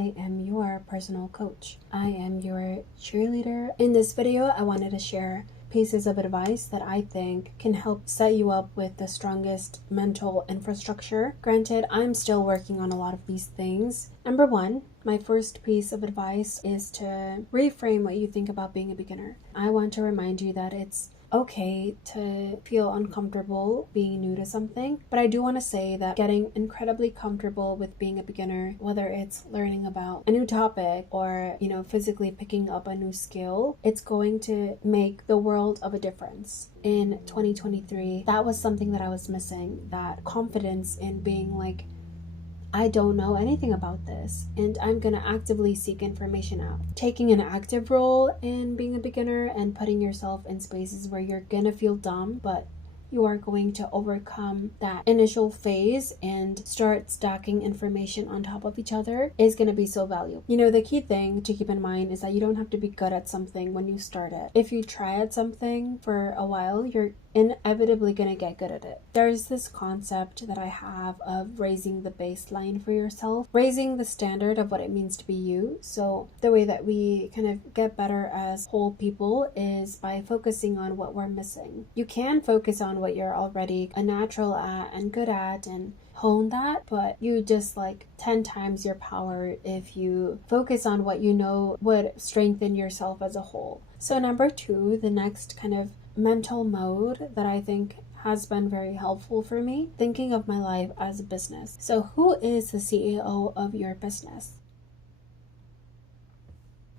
I am your personal coach. I am your cheerleader. In this video, I wanted to share pieces of advice that I think can help set you up with the strongest mental infrastructure. Granted, I'm still working on a lot of these things. Number one, my first piece of advice is to reframe what you think about being a beginner. I want to remind you that it's okay to feel uncomfortable being new to something, but I do want to say that getting incredibly comfortable with being a beginner, whether it's learning about a new topic or, physically picking up a new skill, it's going to make the world of a difference. In 2023, that was something that I was missing, that confidence in being like, I don't know anything about this, and I'm going to actively seek information out. Taking an active role in being a beginner and putting yourself in spaces where you're going to feel dumb, but you are going to overcome that initial phase and start stacking information on top of each other is going to be so valuable. The key thing to keep in mind is that you don't have to be good at something when you start it. If you try at something for a while, you're inevitably going to get good at it. There's this concept that I have of raising the baseline for yourself, raising the standard of what it means to be you. So the way that we kind of get better as whole people is by focusing on what we're missing. You can focus on what you're already a natural at and good at and hone that, but you just 10 times your power if you focus on what you know would strengthen yourself as a whole. So number two, the next kind of mental mode that I think has been very helpful for me, thinking of my life as a business. So who is the CEO of your business?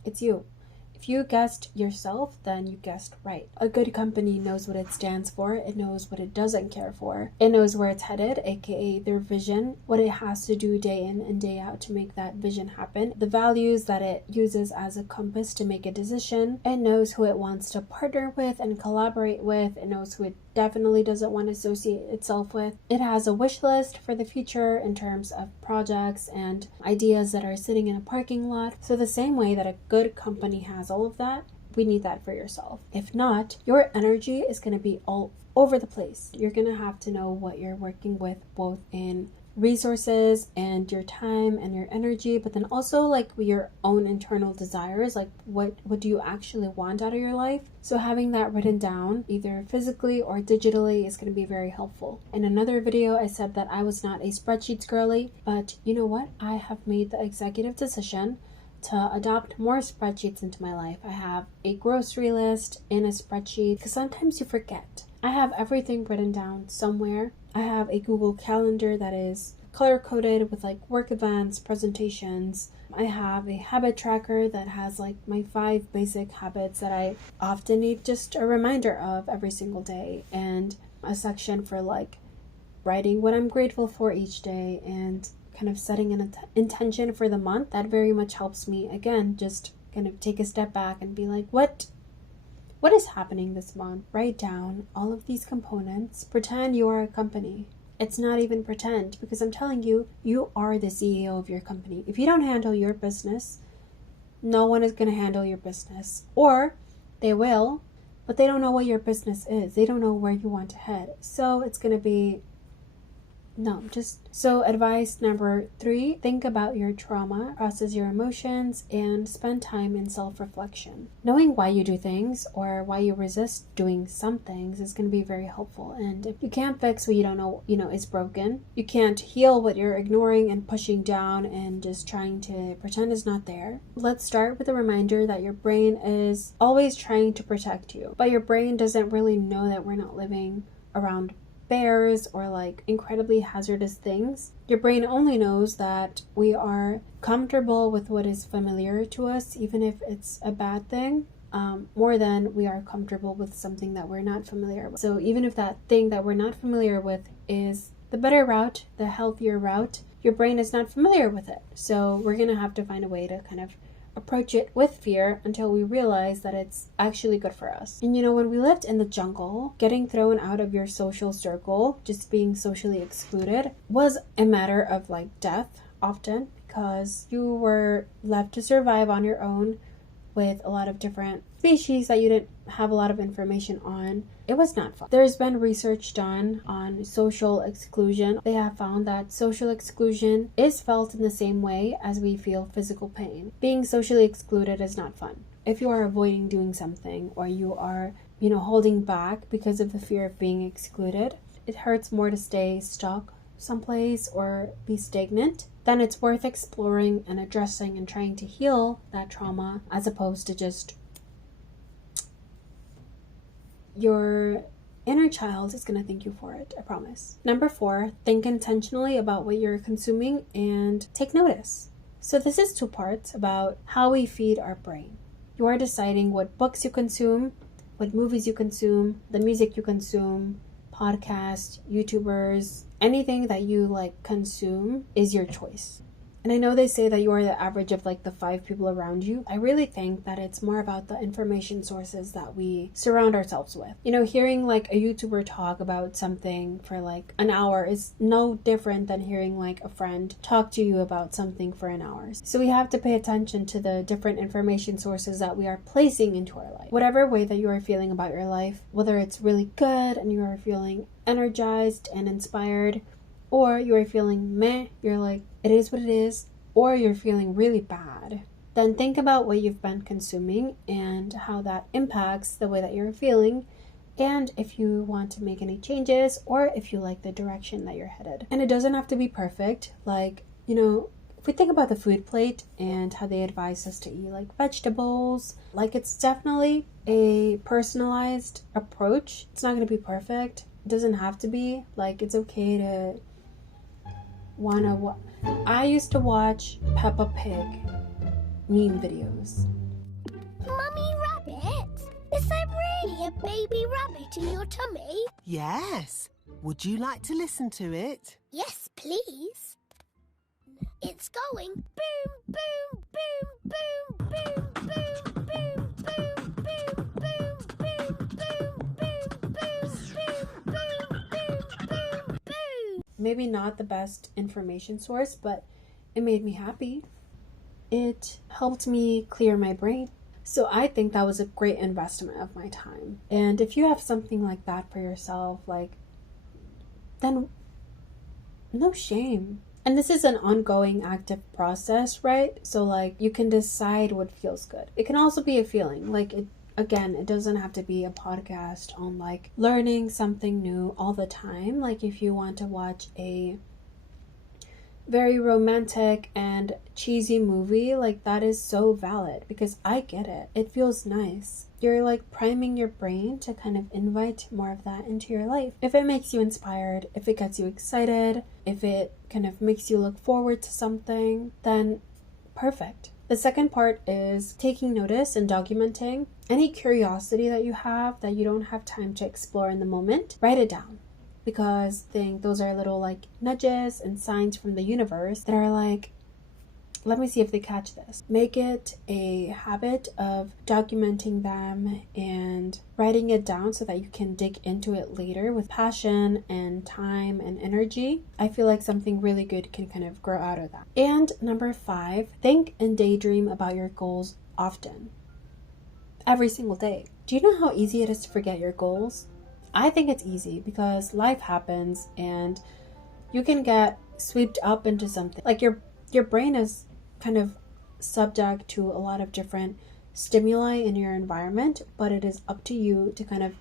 It's you. If you guessed yourself, then you guessed right. A good company knows what it stands for. It knows what it doesn't care for. It knows where it's headed, aka their vision, what it has to do day in and day out to make that vision happen, the values that it uses as a compass to make a decision. It knows who it wants to partner with and collaborate with. It knows who it definitely doesn't want to associate itself with. It has a wish list for the future in terms of projects and ideas that are sitting in a parking lot. So the same way that a good company has all of that, we need that for yourself. If not, your energy is going to be all over the place. You're going to have to know what you're working with, both in resources and your time and your energy, but then also your own internal desires, what do you actually want out of your life. So having that written down either physically or digitally is going to be very helpful. In another video I said that I was not a spreadsheets girly, but you know what, I have made the executive decision to adopt more spreadsheets into my life. I have a grocery list in a spreadsheet because sometimes you forget. I have everything written down somewhere. I have a Google Calendar that is color-coded with work events, presentations. I have a habit tracker that has my 5 basic habits that I often need just a reminder of every single day, and a section for writing what I'm grateful for each day and kind of setting an intention for the month. That very much helps me, again, just kind of take a step back and be what is happening this month? Write down all of these components. Pretend you are a company. It's not even pretend, because I'm telling you, you are the CEO of your company. If you don't handle your business, no one is going to handle your business. Or they will, but they don't know what your business is. They don't know where you want to head. So it's going to be So advice number 3, think about your trauma, process your emotions, and spend time in self-reflection. Knowing why you do things or why you resist doing some things is going to be very helpful. And if you can't fix what you don't know, is broken. You can't heal what you're ignoring and pushing down and just trying to pretend is not there. Let's start with a reminder that your brain is always trying to protect you, but your brain doesn't really know that we're not living around bears or incredibly hazardous things. Your brain only knows that we are comfortable with what is familiar to us, even if it's a bad thing, more than we are comfortable with something that we're not familiar with. So even if that thing that we're not familiar with is the better route, the healthier route, your brain is not familiar with it. So we're going to have to find a way to kind of approach it with fear until we realize that it's actually good for us. And when we lived in the jungle, getting thrown out of your social circle, just being socially excluded, was a matter of death often, because you were left to survive on your own with a lot of different species that you didn't have a lot of information on. It was not fun. There's been research done on social exclusion. They have found that social exclusion is felt in the same way as we feel physical pain. Being socially excluded is not fun. If you are avoiding doing something, or you are, holding back because of the fear of being excluded, it hurts more to stay stuck someplace or be stagnant. Then it's worth exploring and addressing and trying to heal that trauma, as opposed to just your inner child is going to thank you for it, I promise. Number 4, think intentionally about what you're consuming and take notice. So this is 2 parts about how we feed our brain. You are deciding what books you consume, what movies you consume, the music you consume, podcasts, YouTubers, anything that you consume is your choice. And I know they say that you are the average of the 5 people around you. I really think that it's more about the information sources that we surround ourselves with. Hearing a YouTuber talk about something for an hour is no different than hearing a friend talk to you about something for an hour. So we have to pay attention to the different information sources that we are placing into our life. Whatever way that you are feeling about your life, whether it's really good and you are feeling energized and inspired, or you are feeling meh, you're it is what it is, or you're feeling really bad, then think about what you've been consuming and how that impacts the way that you're feeling, and if you want to make any changes, or if you like the direction that you're headed. And it doesn't have to be perfect. If we think about the food plate and how they advise us to eat vegetables, it's definitely a personalized approach. It's not going to be perfect. It doesn't have to be. It's okay to I used to watch Peppa Pig meme videos. Mummy Rabbit, is there really a baby rabbit in your tummy? Yes. Would you like to listen to it? Yes, please. It's going boom, boom, boom, boom, boom, boom, boom, boom, boom, boom, boom, boom, boom, boom, boom, boom. Maybe not the best information source, but it made me happy. It helped me clear my brain. So I think that was a great investment of my time. And if you have something like that for yourself, then no shame. And this is an ongoing active process, right? So you can decide what feels good. It can also be a feeling. It doesn't have to be a podcast on learning something new all the time. If you want to watch a very romantic and cheesy movie, that is so valid, because I get it. It feels nice. You're priming your brain to kind of invite more of that into your life. If it makes you inspired, if it gets you excited, if it kind of makes you look forward to something, then perfect. The second part is taking notice and documenting any curiosity that you have that you don't have time to explore in the moment. Write it down, because I think those are little nudges and signs from the universe that are let me see if they catch this. Make it a habit of documenting them and writing it down so that you can dig into it later with passion and time and energy. I feel like something really good can kind of grow out of that. And number 5, think and daydream about your goals often. Every single day. Do you know how easy it is to forget your goals? I think it's easy because life happens and you can get swept up into something. Your brain is kind of subject to a lot of different stimuli in your environment, but it is up to you to kind of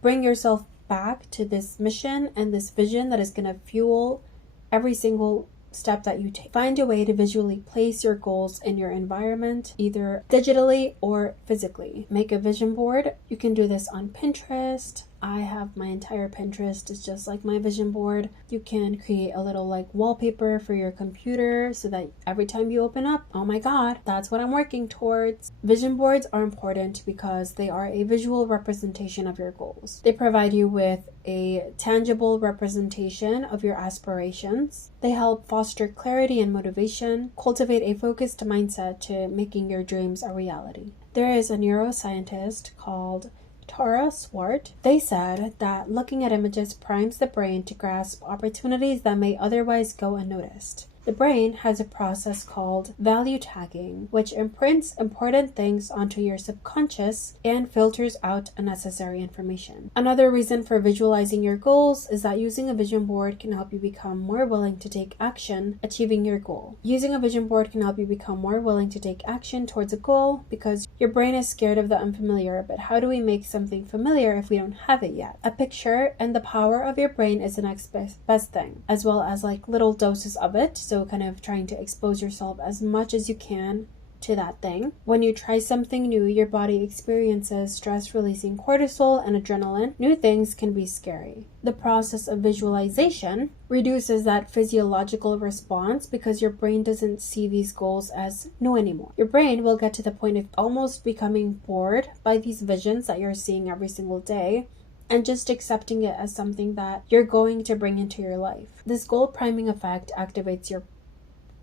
bring yourself back to this mission and this vision that is going to fuel every single step that you take. Find a way to visually place your goals in your environment, either digitally or physically. Make a vision board. You can do this on Pinterest. I have my entire Pinterest is just like my vision board. You can create a little wallpaper for your computer so that every time you open up, oh my god, that's what I'm working towards. Vision boards are important because they are a visual representation of your goals. They provide you with a tangible representation of your aspirations. They help foster clarity and motivation, cultivate a focused mindset to making your dreams a reality. There is a neuroscientist called Tara Swart. They said that looking at images primes the brain to grasp opportunities that may otherwise go unnoticed. The brain has a process called value tagging, which imprints important things onto your subconscious and filters out unnecessary information. Another reason for visualizing your goals is that using a vision board can help you become more willing to take action achieving your goal. Using a vision board can help you become more willing to take action towards a goal because your brain is scared of the unfamiliar, but how do we make something familiar if we don't have it yet? A picture and the power of your brain is the next best thing, as well as like little doses of it. So kind of trying to expose yourself as much as you can to that thing. When you try something new, your body experiences stress releasing cortisol and adrenaline. New things can be scary. The process of visualization reduces that physiological response because your brain doesn't see these goals as new anymore. Your brain will get to the point of almost becoming bored by these visions that you're seeing every single day and just accepting it as something that you're going to bring into your life. This goal priming effect activates your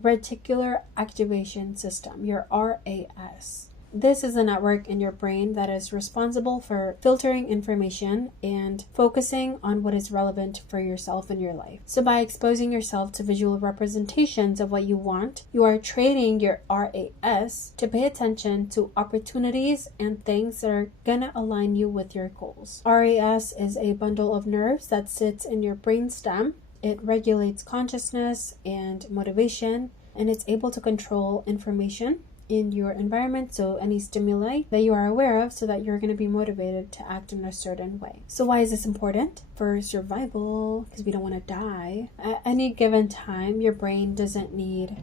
reticular activation system, your RAS. This is a network in your brain that is responsible for filtering information and focusing on what is relevant for yourself in your life. So by exposing yourself to visual representations of what you want, you are training your RAS to pay attention to opportunities and things that are gonna align you with your goals. RAS is a bundle of nerves that sits in your brainstem. It regulates consciousness and motivation, and it's able to control information in your environment, so any stimuli that you are aware of, so that you're going to be motivated to act in a certain way. So why is this important? For survival, because we don't want to die. At any given time, your brain doesn't need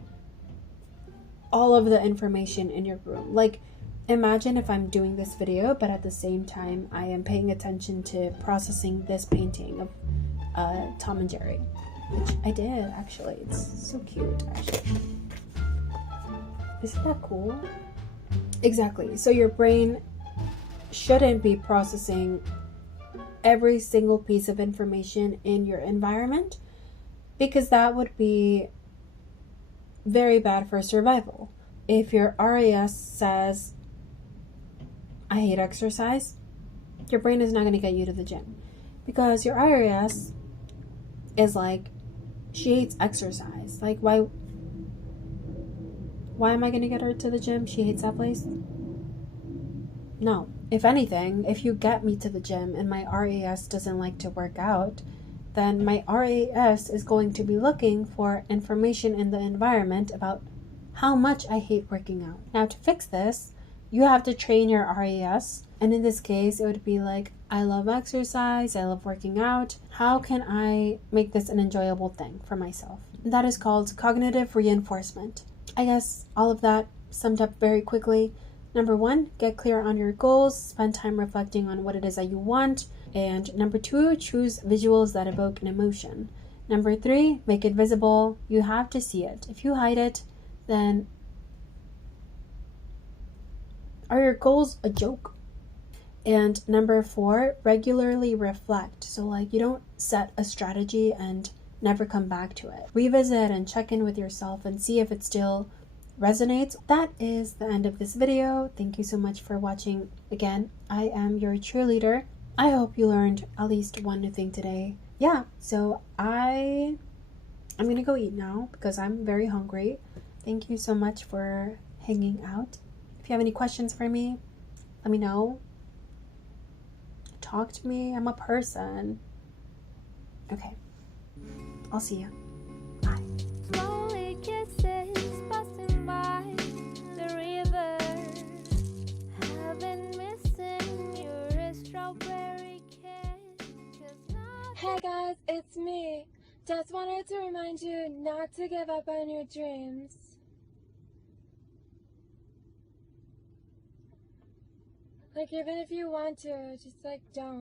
all of the information in your room. Like, imagine if I'm doing this video, but at the same time, I am paying attention to processing this painting of Tom and Jerry, which I did actually. It's so cute, actually. Isn't that cool? Exactly. So your brain shouldn't be processing every single piece of information in your environment, because that would be very bad for survival. If your RAS says, I hate exercise, your brain is not going to get you to the gym, because your RAS is like, she hates exercise. Like, why am I going to get her to the gym? She hates that place. No. If anything, if you get me to the gym and my RAS doesn't like to work out, then my RAS is going to be looking for information in the environment about how much I hate working out. Now, to fix this, you have to train your RAS. And in this case, it would be like, I love exercise, I love working out. How can I make this an enjoyable thing for myself? And that is called cognitive reinforcement. I guess all of that summed up very quickly. Number 1, get clear on your goals. Spend time reflecting on what it is that you want. And number 2, choose visuals that evoke an emotion. Number 3, make it visible. You have to see it. If you hide it, then are your goals a joke? And number 4, regularly reflect. So like, you don't set a strategy and never come back to it. Revisit and check in with yourself and see if it still resonates. That is the end of this video. Thank you so much for watching. Again, I am your cheerleader. I hope you learned at least one new thing today. Yeah, so I'm gonna go eat now because I'm very hungry. Thank you so much for hanging out. If you have any questions for me, let me know. Talk to me. I'm a person. Okay. I'll see you. Bye. Slowly kisses passing by the river. I've been missing your strawberry kiss. Hey guys, it's me. Just wanted to remind you not to give up on your dreams. Like, even if you want to, just like don't.